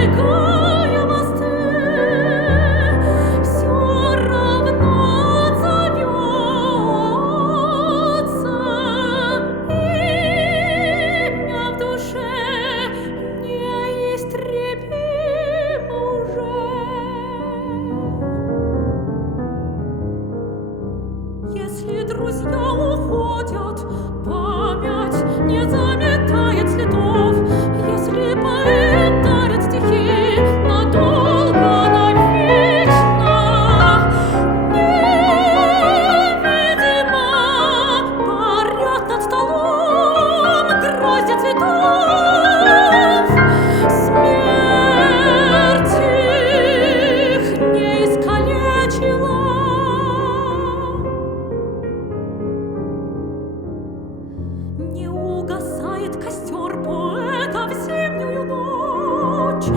воздвигая мосты, всё равно отзовется имя в душе неистребимо уже. Если друзья уходят, память не заметает следов. Если поэт дарит стихи надолго, навечно, невидимо парят над столом грозди цветов. Смерть их не искалечила. Не угасает костер поэта в зимнюю ночь,